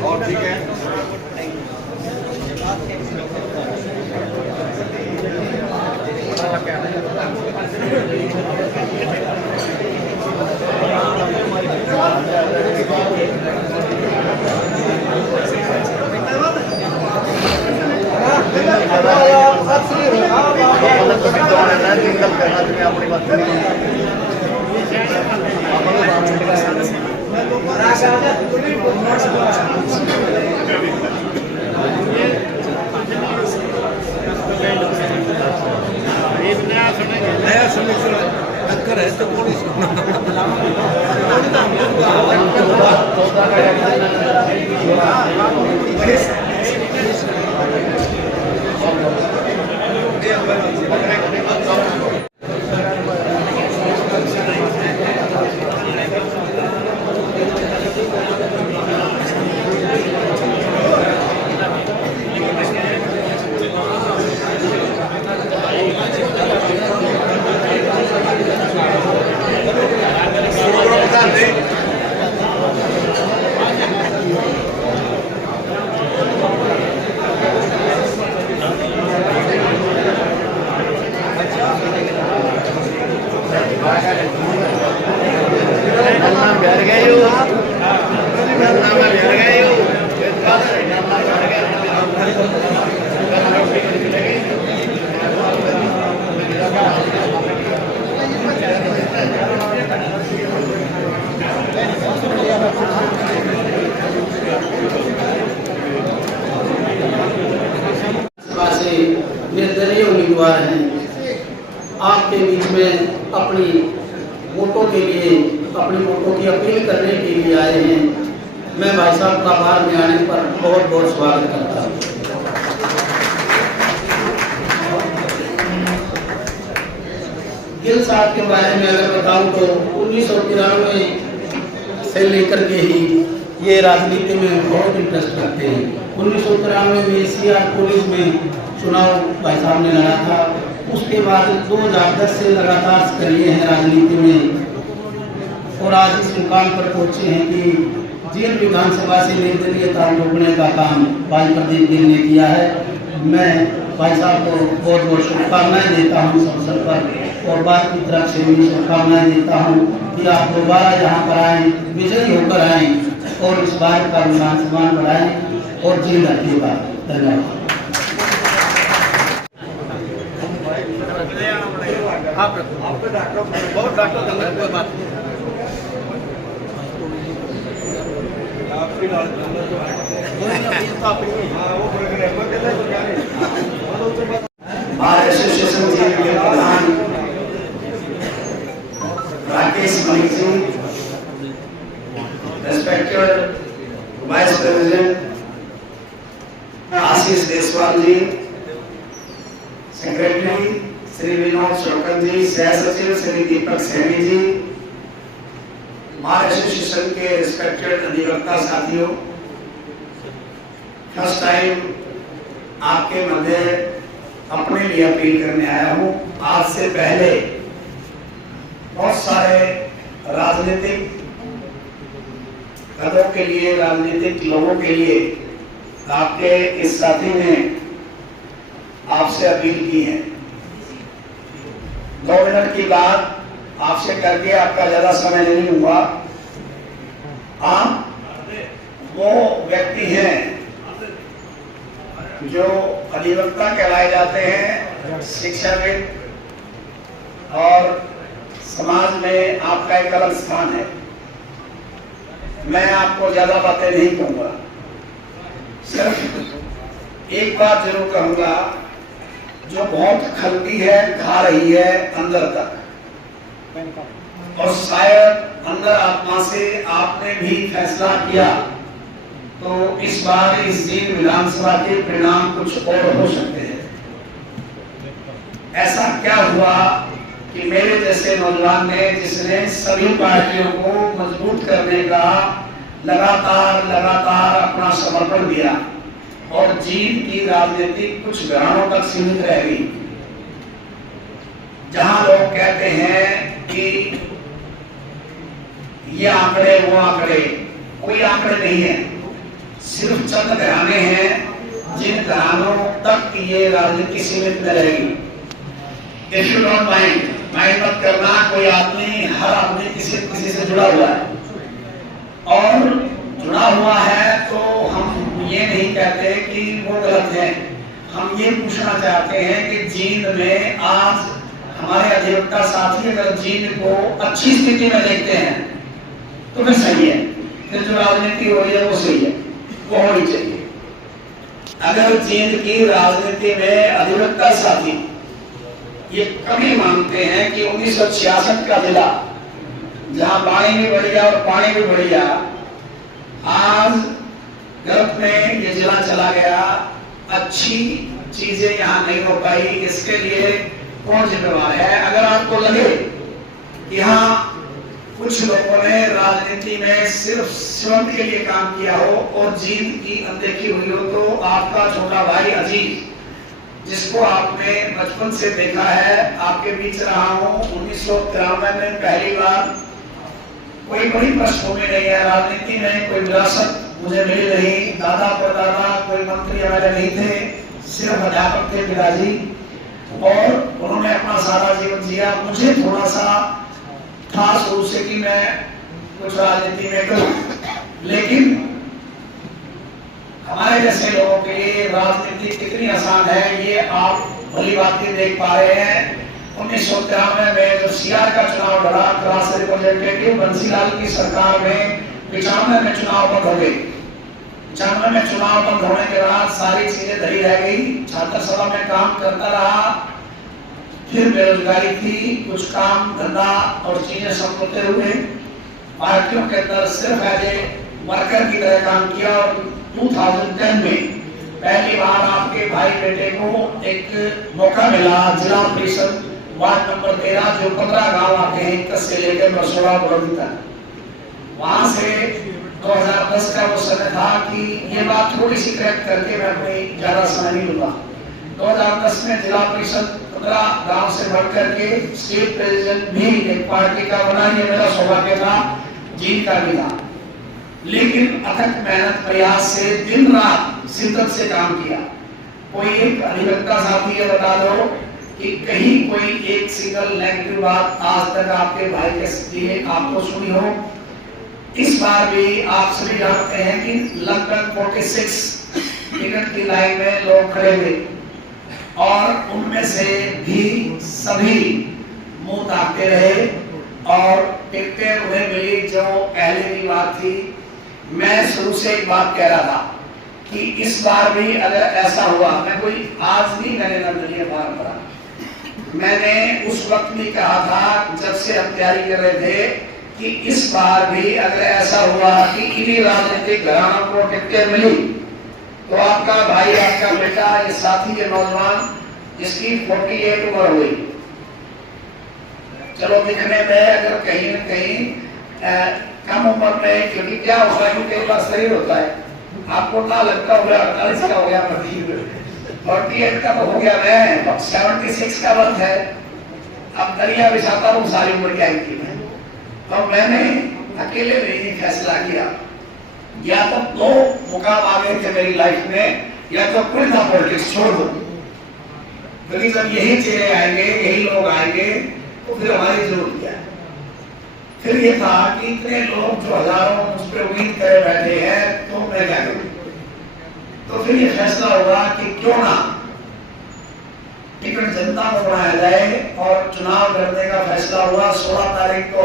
और ठीक है टक्कर है तो कौन निर्दलीय उम्मीदवार हैं, आपके बीच में अपनी वोटों के लिए, अपनी वोटों की अपील करने के लिए आए हैं। मैं भाई साहब का बाहर में आने पर बहुत बहुत स्वागत करता हूँ। गिल साहब के बारे में अगर बताऊं तो 1993 से लेकर के ही ये राजनीति में बहुत इंटरेस्ट रखते हैं। 1993 में सीआर पुलिस में चुनाव भाई साहब ने लड़ा था। उसके बाद 2010 से लगातार सक्रिय हैं राजनीति में और आज इस मुकाम पर पहुंचे हैं कि जींद विधानसभा से निर्दलीयता रोकने का काम भाई प्रदीप गिल ने किया है। मैं भाई साहब को बहुत बहुत शुभकामनाएं देता हूँ इस अवसर पर और बात की तरफ से भी शुभकामनाएं देता हूँ कि आप दोबारा यहाँ पर आएँ, विजयी होकर आएँ और इस बार का विधानसभा बढ़ाएं और जींद रखिएगा। धन्यवाद। आपका डॉक्टर बहुत डॉक्टर धंधा कोई बात नहीं आपकी बार एसोसिएशन जींद के प्रधान Rakesh Malik ji, respected vice president आशीष देसवाल जी, सेक्रेटरी श्री विनोद शौकत जी, सह सचिव श्री दीपक सैनी जी, बार एसोसिएशन के रिस्पेक्टेड अधिवक्ता साथियों, फर्स्ट टाइम आपके मध्य अपने लिए अपील करने आया हूँ। आज से पहले बहुत सारे राजनीतिक पदों के लिए, राजनीतिक लोगों के लिए आपके इस साथी ने आपसे अपील की है। 2 मिनट की बात आपसे करके आपका ज्यादा समय नहीं हुआ। आप वो व्यक्ति हैं जो अधिवक्ता कहलाए जाते हैं, शिक्षाविद, और समाज में आपका एक अलग स्थान है। मैं आपको ज्यादा बातें नहीं कहूंगा, सिर्फ एक बात जरूर कहूंगा, जो बहुत खलती है खा रही है अंदर तक, और शायद अंदर आत्मा से आपने भी फैसला किया तो इस बार इस जींद विधानसभा के परिणाम कुछ और हो सकते हैं। ऐसा क्या हुआ कि मेरे जैसे नौजवान ने, जिसने सभी पार्टियों को मजबूत करने का लगातार अपना समर्पण दिया, और जीत की राजनीति कुछ घरानों तक सीमित रह गई, जहां लोग कहते हैं कि ये आंकड़े वो आंकड़े, कोई आंकड़े नहीं है, सिर्फ चंद घराने हैं जिन घरानों तक ये राजनीति सीमित न रहेगी। If you don't mind, mind मत करना, कोई आदमी, हर आदमी किसी से जुड़ा हुआ है, और जुड़ा हुआ है तो हम ये नहीं कहते कि वो गलत है। हम ये पूछना चाहते हैं कि जींद में आज हमारे अधिवक्ता साथी अगर जींद को अच्छी स्थिति में देखते हैं तो फिर सही है, फिर जो राजनीति हो रही है वो सही है, वो होनी चाहिए। अगर जींद की राजनीति में अधिवक्ता साथी ये कभी मानते हैं कि 1966 का जिला, जहां पानी भी बढ़िया और पानी भी बढ़िया, आज गर्भ में ये जिला चला गया, अच्छी चीजें यहाँ नहीं हो पाई, इसके लिए कौन जिम्मेवार है? अगर आपको लगे कि यहाँ कुछ लोगों ने राजनीति में सिर्फ स्वयं के लिए काम किया हो और जीत की अनदेखी हुई हो, तो आपका छोटा भाई अजीज, जिसको आपने बचपन से देखा है, आपके बीच रहा हूं, 1993 में पहली बार, कोई बड़ी पृष्ठभूमि नहीं है राजनीति में, कोई विरासत मुझे मिली नहीं, दादा परदादा कोई मंत्री हमारे नहीं थे, सिर्फ अध्यापक थे पिताजी, और उन्होंने अपना सारा जीवन जिया। मुझे थोड़ा सा था शुरू से कि मैं कुछ राजनीति में करूं, लेकिन हमारे जैसे लोगों के लिए राजनीति कितनी आसान है ये आप भली बात देख पा रहे हैं। 1993 में जो सीआर का चुनाव लड़ा, क्लास रिप्रेजेंटेटिव, बंसीलाल की सरकार में 95 में चुनाव बंद हो गए। 95 में चुनाव बंद होने के बाद सारी चीजें धरी रह गई, छात्र सभा में काम करता रहा, फिर बेरोजगारी थी, कुछ काम धंधा और चीजें सब होते हुए पार्टियों के अंदर सिर्फ एज ए वर्कर की तरह काम किया, और 2010 में पहली बार आपके भाई बेटे को एक मौका मिला जिला परिषद वार्ड नंबर 13, जो 15 गांव आते हैं 21 से लेकर मसोड़ा बड़ौदी तक। वहां से 2010 का वो समय था कि ये बात थोड़ी सी करेक्ट करके मैं अपनी ज्यादा समय नहीं लूंगा। 2010 में जिला परिषद 15 गांव से बढ़ करके स्टेट प्रेसिडेंट भी एक पार्टी का बना, ये मेरा सौभाग्य था, जीत का भी था, लेकिन अथक मेहनत प्रयास से दिन रात शिद्दत से काम किया। कोई एक अधिवक्ता साथी ये बता दो कि कहीं कोई एक सिंगल नेगेटिव बात आज तक आपके भाई के लिए आपको सुनी हो? इस बार भी आप सभी जानते हैं कि लगभग 46 मिनट की लाइन में लोग खड़े हुए, और उनमें से भी सभी मुंह ताकते रहे और टिकटें उन्हें मिली जो पहले की बात थी। मैं शुरू से एक बात कह रहा था कि इस बार भी अगर ऐसा हुआ, मैं कोई आज भी मैंने निर्णय फॉर्म भरा, मैंने उस वक्त भी कहा था जब से हम तैयारी कर रहे थे कि इस बार भी अगर ऐसा हुआ कि इन्हीं राजनीतिक घरानों को टिकटें मिली तो आपका भाई, आपका बेटा, ये साथी, ये नौजवान जिसकी 48 उम्र हुई, चलो दिखने में अगर कहीं न कहीं कम उम्र में, क्योंकि क्या होता है कि कई बार शरीर होता है, आपको ना लगता हो गया 48 का हो गया, 48 का तो हो गया, मैं 76 का वक्त है, अब दरिया बिछाता हूँ सारी उम्र की आई थी मैं। तो मैंने अकेले में ही फैसला किया, या तो 2 मुकाम आ गए थे मेरी लाइफ में, या तो कोई ना पॉलिटिक्स छोड़ दो, क्योंकि जब यही चेहरे आएंगे, यही लोग आएंगे, तो फिर हमारी जरूरत क्या है? फिर ये था कि इतने लोग जो हजारों उस पर उम्मीद करे बैठे हैं, तो मैं क्या करूं? तो फिर ये फैसला हुआ कि क्यों ना टिकट जनता को बनाया जाए, और चुनाव लड़ने का फैसला हुआ। 16 तारीख को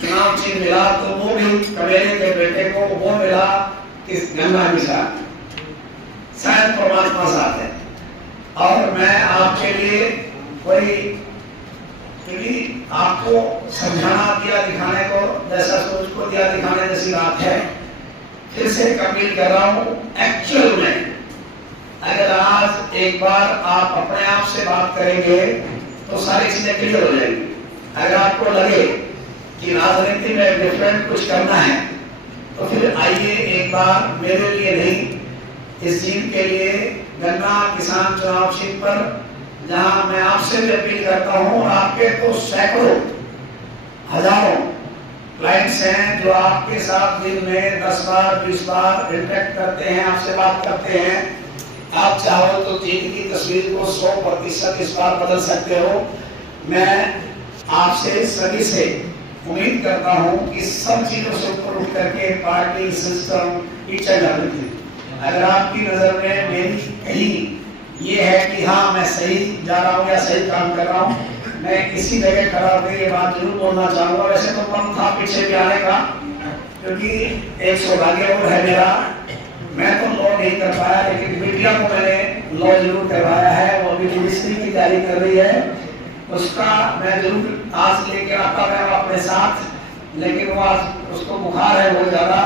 चुनाव चिन्ह मिला, तो वो भी कमेरे के बेटे को वो मिला, किस गंगा के साथ शायद परमात्मा साथ है। और मैं आपके लिए कोई क्योंकि आपको समझाना दिया दिखाने को जैसा सोच को दिया दिखाने जैसी बात है, फिर से अपील कर रहा हूँ। एक्चुअल में अगर आज एक बार आप अपने आप से बात करेंगे तो सारी चीजें क्लियर हो जाएंगी। अगर आपको लगे कि राजनीति में डिफरेंट कुछ करना है तो फिर आइए एक बार मेरे लिए नहीं, इस जीत के लिए गन्ना किसान चुनाव क्षेत्र पर, जहां मैं आपसे भी अपील करता हूं, और आपके तो सैकड़ों हजारों क्लाइंट्स हैं जो आपके साथ दिन में 10 बार 20 बार इंटरेक्ट करते हैं, आपसे बात करते हैं। आप चाहो तो जीत की तस्वीर को 100% इस बार बदल सकते हो। मैं आपसे सभी से उम्मीद करता हूं कि सब चीजों से ऊपर उठ करके पार्टी सिस्टम की जागृति, अगर आपकी नजर में मेरी कहीं ये है कि हाँ मैं सही जा रहा हूँ या सही काम कर रहा हूँ, मैं किसी जगह खड़ा होकर ये बात जरूर बोलना चाहूंगा। वैसे तो मन था पीछे भी आने का, क्योंकि एक सौभाग्य और है मेरा, मैं तो लॉ नहीं कर पाया, लेकिन मीडिया को मैंने लॉ जरूर करवाया है। वो अभी रजिस्ट्री की तैयारी कर रही है, उसका मैं जरूर आज लेकर आता मैं अपने साथ, लेकिन वो आज उसको बुखार है बहुत ज्यादा,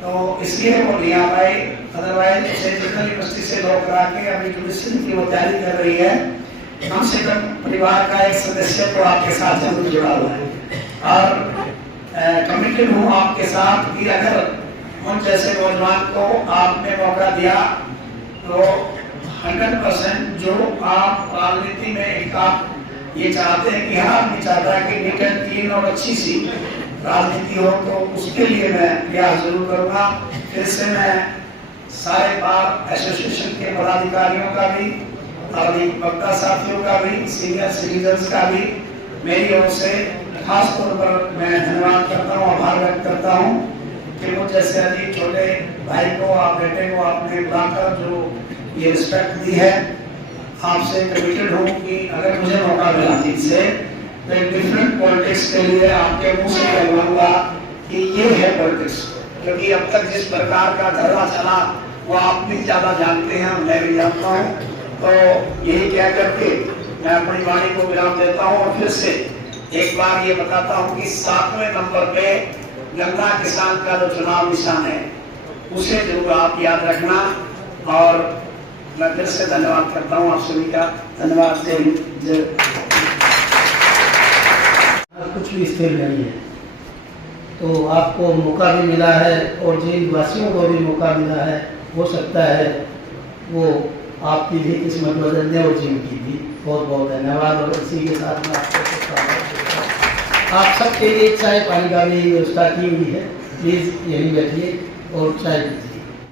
तो इसलिए वो नहीं आ पाई। अदरवाइज उसे जनरल यूनिवर्सिटी से लॉ करा के अभी रजिस्ट्री की वो तैयारी कर रही है। कम से कम परिवार का एक सदस्य तो आपके साथ जरूर जुड़ा हुआ है, और कमिटेड हूँ आपके साथ कि अगर उन जैसे नौजवान को आपने मौका दिया तो 100% जो आप राजनीति में एक आप ये चाहते हैं कि हाँ नहीं चाहता कि नीट एंड क्लीन और अच्छी सी राजनीति हो, तो उसके लिए मैं प्रयास जरूर करूंगा। फिर से मैं सारे बार एसोसिएशन के पदाधिकारियों का भी और वक्ता साथियों का भी, सीनियर सिटीजन्स का भी मेरी ओर से खास तौर पर मैं धन्यवाद करता हूँ, आभार व्यक्त करता हूँ कि मुझ जैसे अजीब छोटे भाई को, आप बेटे को आपने बुलाकर जो ये रिस्पेक्ट दी है, आपसे कमिटेड हूँ कि अगर मुझे मौका मिला ठीक से तो एक डिफरेंट पॉलिटिक्स के लिए आपके मुंह से कहूँगा कि ये है पॉलिटिक्स। क्योंकि अब तक जिस प्रकार का धरना चला वो आप भी ज्यादा जानते हैं, मैं भी जानता हूँ। तो यही कह करके मैं अपनी वाणी को विराम देता हूँ, और फिर से एक बार ये बताता हूँ कि 7वें नंबर पे गन्ना किसान का जो चुनाव निशान है उसे जरूर आप याद रखना। और मैं फिर से धन्यवाद करता हूँ आप सभी का। धन्यवाद। जय कुछ भी स्थिर नहीं है, तो आपको मौका भी मिला है और जिन वासियों को भी मौका मिला है, हो सकता है वो आपकी भी किस्मत बदल दे और जिनकी भी। बहुत बहुत धन्यवाद। और इसी के साथ में आप सबके लिए चाय पानी का भी व्यवस्था की हुई है, प्लीज़ यहीं बैठिए और चाय पीजिए।